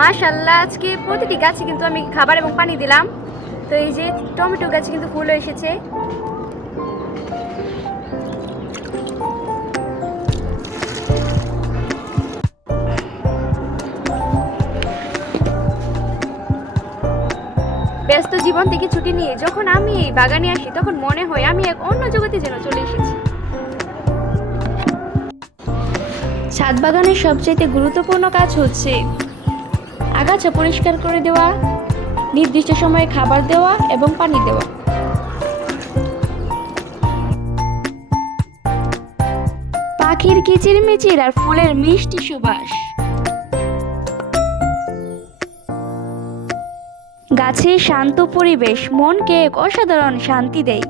মাশাআল্লাহ, আজকে প্রতিটি গাছে কিন্তু আমি খাবার এবং পানি দিলাম। তো এই যে টমেটো গাছে কিন্তু ফুল এসেছে। ব্যস্ত জীবন থেকে ছুটি নিয়ে যখন আমি এই বাগানে আসি তখন মনে হয় আমি এক অন্য জগতে যেন চলে এসেছি। ছাদ বাগানের সবচেয়ে গুরুত্বপূর্ণ কাজ হচ্ছে আগাছা পরিষ্কার করে দেওয়া, নির্দিষ্ট সময়ে খাবার দেওয়া এবং পানি দেওয়া। পাখির কিচিরমিচির আর ফুলের মিষ্টি সুবাস গাছের শান্ত পরিবেশ মনকে এক অসাধারণ শান্তি দেয়।